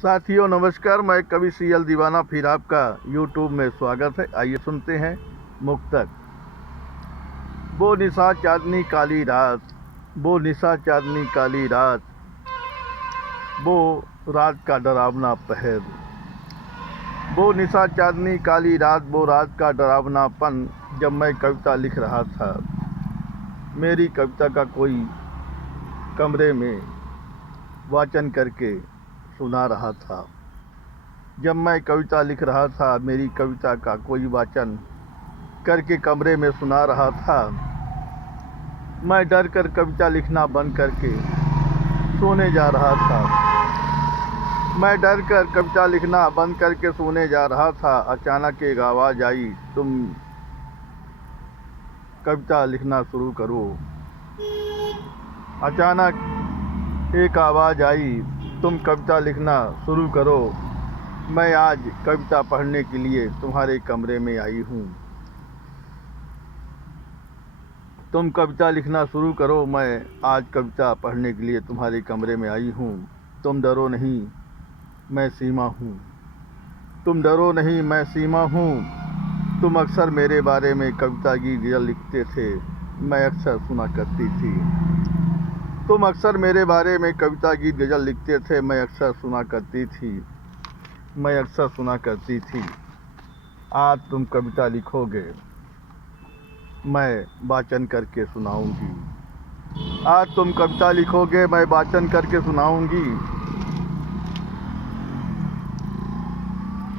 साथियों नमस्कार, मैं कवि सीएल दीवाना फिर आपका यूट्यूब में स्वागत है। आइए सुनते हैं मुक्तक। वो निशा चांदनी काली रात, वो निशा चांदनी काली रात, वो रात का डरावना पहर। वो निशा चांदनी काली रात, वो रात का डरावनापन। जब मैं कविता लिख रहा था, मेरी कविता का कोई कमरे में वाचन करके सुना रहा था। जब मैं कविता लिख रहा था, मेरी कविता का कोई वाचन करके कमरे में सुना रहा था। मैं डर कर कविता लिखना बंद करके सोने जा रहा था। मैं डर कर कविता लिखना बंद करके सोने जा रहा था। अचानक एक आवाज़ आई, तुम कविता लिखना शुरू करो। अचानक एक आवाज़ आई, तुम कविता लिखना शुरू करो। मैं आज कविता पढ़ने के लिए तुम्हारे कमरे में आई हूँ। तुम कविता लिखना शुरू करो, मैं आज कविता पढ़ने के लिए तुम्हारे कमरे में आई हूँ। तुम डरो नहीं, मैं सीमा हूँ। तुम डरो नहीं, मैं सीमा हूँ। तुम अक्सर मेरे बारे में कविता गीत गज़ल लिखते थे, मैं अक्सर सुना करती थी। तुम अक्सर मेरे बारे में कविता गीत गज़ल लिखते थे, मैं अक्सर सुना करती थी। मैं अक्सर सुना करती थी। आज तुम कविता लिखोगे, मैं वाचन करके सुनाऊंगी। आज तुम कविता लिखोगे, मैं वाचन करके सुनाऊंगी।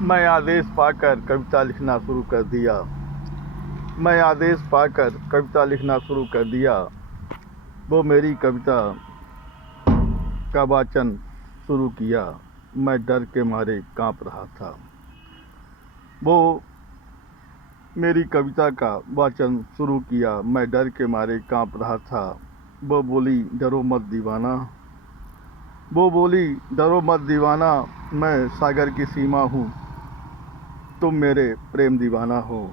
मैं आदेश पाकर कविता लिखना शुरू कर दिया। मैं आदेश पाकर कविता लिखना शुरू कर दिया। वो मेरी कविता का वाचन शुरू किया। मैं डर के मारे कांप रहा था। वो मेरी कविता का वाचन शुरू किया। मैं डर के मारे कांप रहा था। वो बोली, डरो मत दीवाना। वो बोली, डरो मत दीवाना। मैं सागर की सीमा हूँ, तुम मेरे प्रेम दीवाना हो।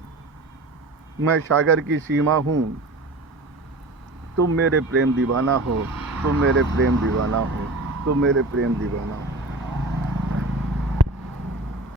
मैं सागर की सीमा हूँ, तुम मेरे प्रेम दीवाना हो। तुम मेरे प्रेम दीवाना हो। तुम मेरे प्रेम दीवाना हो।